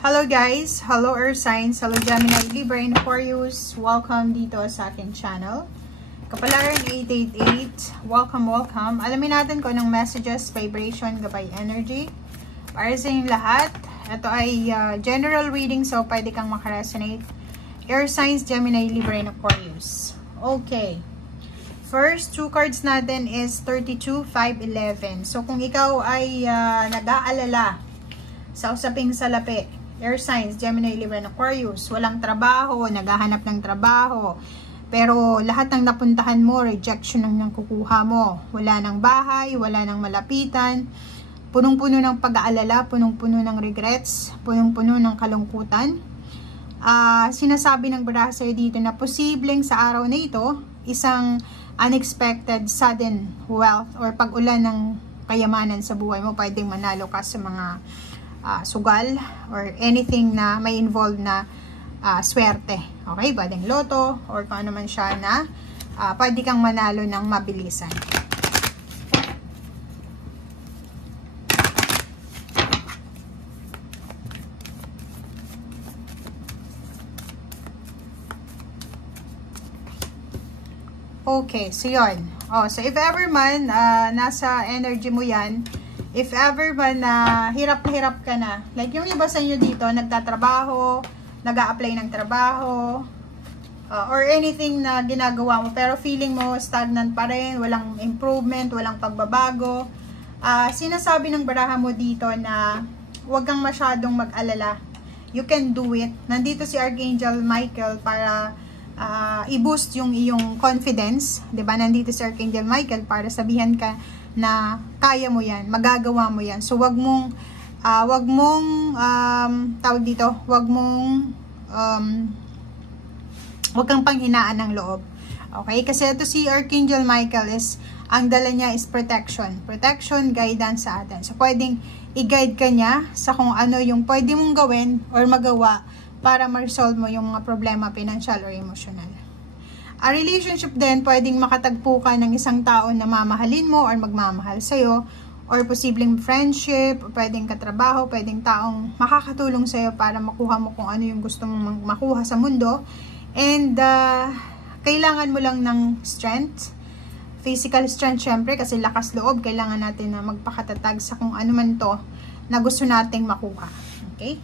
Hello guys! Hello Earth Signs! Hello Gemini, Libra, and Aquarius! Welcome dito sa aking channel. Kapalaran 888, welcome. Alamin natin kung anong messages, vibration, gabay energy para sa inyong lahat. Ito ay general reading, so pwede kang makaresonate. Air Signs, Gemini, Libra, and Aquarius. Okay. First, two cards natin is 32, 5, 11. So kung ikaw ay nag-aalala sa usaping salapi, Air Signs, Gemini, Libra, and Aquarius, walang trabaho, naghahanap ng trabaho, pero lahat ng napuntahan mo, rejection ang nakukuha mo. Wala ng bahay, wala ng malapitan, punong-puno ng pag-aalala, punong-puno ng regrets, punong-puno ng kalungkutan. Sinasabi ng baraha sa'yo dito na posibleng sa araw na ito, isang unexpected, sudden wealth or pag-ulan ng kayamanan sa buhay mo. Pwedeng manalo ka sa mga sugal or anything na may involved na swerte. Okay? Pwedeng loto or kung ano man siya na pwede kang manalo ng mabilisan. Okay, so yun. So if ever man nasa energy mo yan, if ever man na hirap ka na, like yung iba sa inyo dito, nagtatrabaho, nag-a-apply ng trabaho, or anything na ginagawa mo, pero feeling mo stagnant pa rin, walang improvement, walang pagbabago, sinasabi ng baraha mo dito na huwag kang masyadong mag-alala. You can do it. Nandito si Archangel Michael para i-boost yung iyong confidence. Diba? Nandito si Archangel Michael para sabihan ka na kaya mo yan, magagawa mo yan. So wag kang panghinaan ng loob. Okay? Kasi ito si Archangel Michael ang dala niya is protection, guidance sa atin. So pwedeng i-guide ka niya sa kung ano yung pwede mong gawin or magawa para ma-resolve mo yung mga problema, financial or emotional. A relationship din, pwedeng makatagpo ka ng isang tao na mamahalin mo or magmamahal sa'yo, or posibleng friendship, or pwedeng katrabaho, pwedeng taong makakatulong sa'yo para makuha mo kung ano yung gusto mong makuha sa mundo. And kailangan mo lang ng strength, physical strength syempre, kasi lakas loob, kailangan natin na magpakatatag sa kung ano man to na gusto nating makuha. Okay?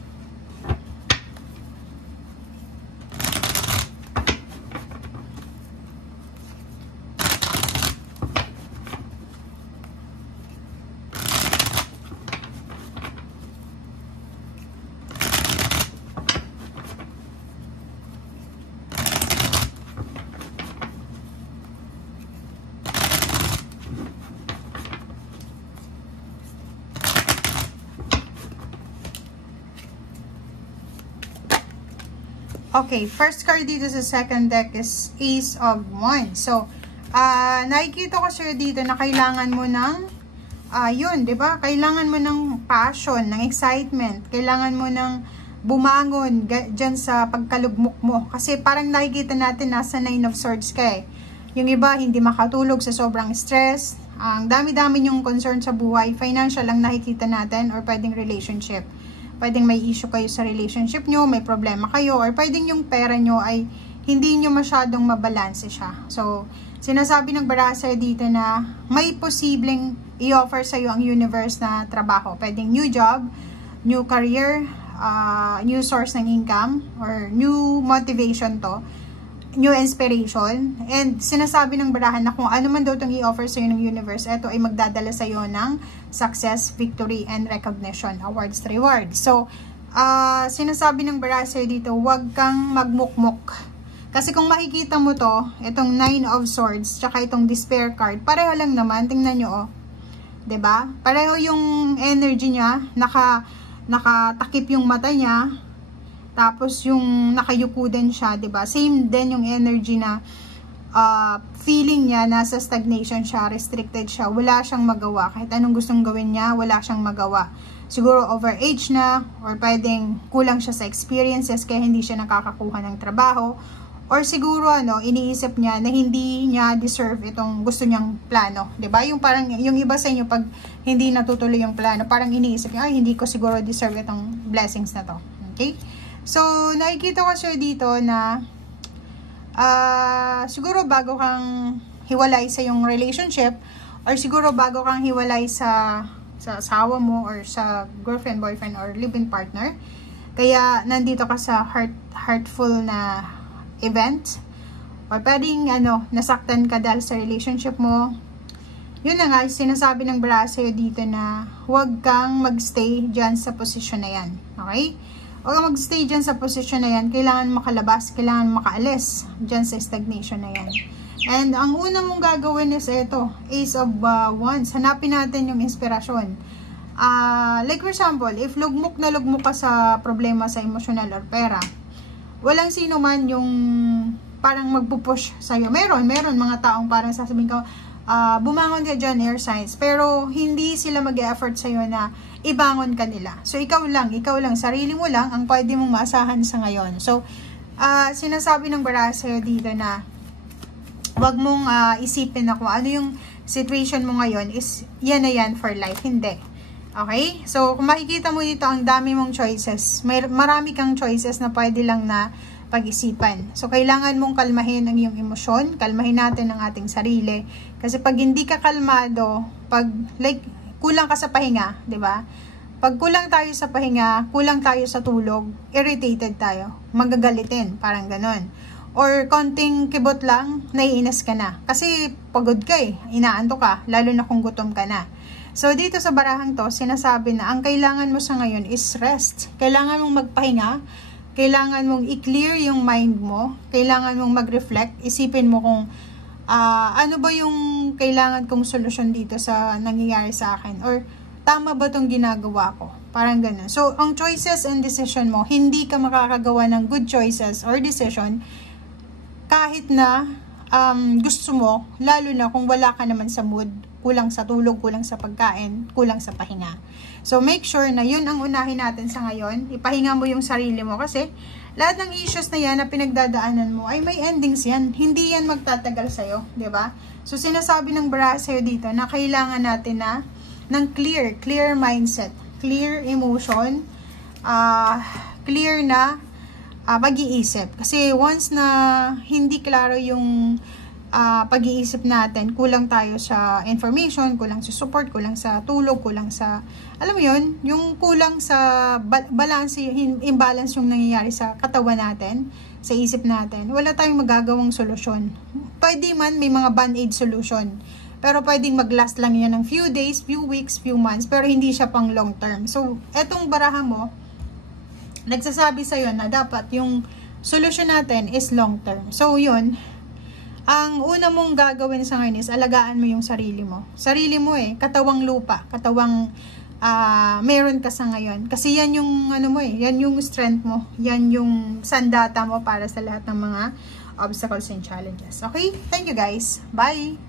Okay, first card dito sa second deck is Ace of Wands. So, nakikita ko sa'yo dito na kailangan mo ng, yun, diba? Kailangan mo ng passion, ng excitement. Kailangan mo ng bumangon dyan sa pagkalugmok mo. Kasi parang nakikita natin nasa 9 of Swords ka eh. Yung iba, hindi makatulog sa sobrang stress. Ang dami-dami yung concern sa buhay. Financial lang nakikita natin or pwedeng relationship. Pwedeng may issue kayo sa relationship nyo, may problema kayo, or pwedeng yung pera nyo ay hindi nyo masyadong mabalanse siya. So, sinasabi ng baraha sa'yo dito na may posibleng i-offer sa'yo ang universe na trabaho. Pwedeng new job, new career, new source ng income, or new motivation to, new inspiration. And sinasabi ng baraha na kung ano man daw itong i-offer sa'yo ng universe, ito ay magdadala sa'yo ng success, victory, and recognition, awards, rewards. So, sinasabi ng baraha sa'yo dito, huwag kang magmukmuk. Kasi kung makikita mo to, itong 9 of Swords, tsaka itong Despair card, pareho lang naman, tingnan nyo, oh. 'Di ba? Pareho yung energy niya, nakatakip yung mata niya, tapos yung nakayuko din siya, 'di ba? Same din yung energy na feeling niya nasa stagnation siya, restricted siya, wala siyang magawa. Kahit anong gustong gawin niya, wala siyang magawa. Siguro overage na, or pwedeng kulang siya sa experiences kaya hindi siya nakakakuha ng trabaho. Or siguro iniisip niya na hindi niya deserve itong gusto niyang plano, 'di ba? Yung parang yung iba sa inyo pag hindi natutuloy yung plano, parang iniisip niya, ay hindi ko siguro deserve itong blessings na to. Okay? So, nakikita ko sir dito na siguro bago kang hiwalay sa yung relationship, or siguro bago kang hiwalay sa asawa mo, or sa girlfriend, boyfriend, or live-in partner, kaya nandito ka sa heartful na event, or pwedeng nasaktan ka dahil sa relationship mo. Yun na nga, sinasabi ng baraha sa'yo dito na huwag kang magstay dyan sa posisyon na yan. Okay? Huwag kang magstay dyan sa posisyon na yan. Kailangan makalabas, kailangan makaalis dyan sa stagnation na yan. And ang una mong gagawin is ito, Ace of Wands. Hanapin natin yung inspirasyon. Like for example, if lugmok na lugmok ka sa problema sa emotional or pera, walang sino man yung parang magpupush sa'yo. Meron mga taong parang sasabihin ko, bumangon ka dyan, air signs, pero hindi sila mag-e-effort sa'yo na ibangon ka nila. So, ikaw lang, sarili mo lang ang pwede mong maasahan sa ngayon. So, sinasabi ng baraha sa'yo dito na wag mong isipin na kung ano yung situation mo ngayon is yan na yan for life. Hindi. Okay? So, kung makikita mo dito, ang dami mong choices. Marami kang choices na pwede lang na pag-isipan. So, kailangan mong kalmahin ang iyong emosyon, kalmahin natin ang ating sarili. Kasi pag hindi ka kalmado, pag kulang ka sa pahinga, 'di ba? Pag kulang tayo sa pahinga, kulang tayo sa tulog, irritated tayo, magagalitin, parang ganon. Or konting kibot lang, naiinis ka na. Kasi pagod ka inaantok ka, lalo na kung gutom ka na. So, dito sa barahang to, sinasabi na ang kailangan mo sa ngayon is rest. Kailangan mong magpahinga, kailangan mong i-clear yung mind mo, kailangan mong mag-reflect, isipin mo kung ano ba yung kailangan kong solusyon dito sa nangyayari sa akin, or tama ba itong ginagawa ko, parang ganun. So, ang choices and decision mo, hindi ka makakagawa ng good choices or decision kahit na gusto mo, lalo na kung wala ka naman sa mood, kulang sa tulog, kulang sa pagkain, kulang sa pahinga. So, make sure na yun ang unahin natin sa ngayon. Ipahinga mo yung sarili mo kasi lahat ng issues na yan na pinagdadaanan mo ay may endings yan. Hindi yan magtatagal sa'yo, di ba? So, sinasabi ng baraha sa'yo dito na kailangan natin ng clear mindset, clear emotion, clear na pag-iisip. Kasi once na hindi klaro yung pag-iisip natin, kulang tayo sa information, kulang sa support, kulang sa tulog, kulang sa, alam mo yun, yung kulang sa balance, imbalance yung nangyayari sa katawan natin, sa isip natin, wala tayong magagawang solusyon. Pwede man may mga band-aid solution, pero pwedeng mag-last lang yan ng few days, few weeks, few months, pero hindi siya pang long term. So, etong baraha mo, nagsasabi sa'yo na dapat yung solusyon natin is long term. So, yun, ang una mong gagawin sa ngayon is alagaan mo yung sarili mo. Sarili mo katawang lupa, katawang meron ka sa ngayon. Kasi yan yung yan yung strength mo, yan yung sandata mo para sa lahat ng mga obstacles and challenges. Okay? Thank you guys. Bye!